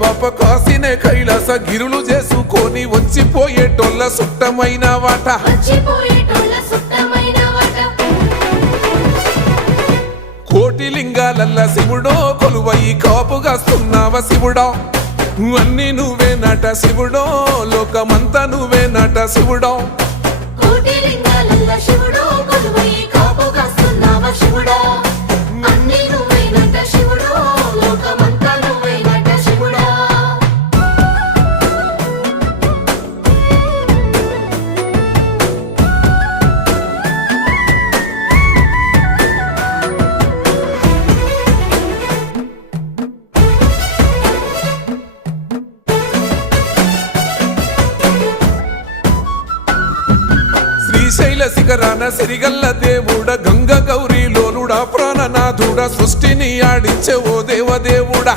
బాప కాసినే కైలాస గిరులు చేసుకొని వచ్చిపోయేటోళ్ళ సుట్టమైన వాట కోటి లింగాలల్ల శివుడో కొలువై కాపుగాస్తున్నావ శివుడా అన్ని నువ్వే నట శివుడో లోకమంతా నువ్వే నట శివుడో శ్రీశైల శిఖరాన సిరిగల్ల దేవుడ గంగ గౌరీ లోలుడా ప్రాణనాథుడా సృష్టిని ఆడించే ఓ దేవదేవుడా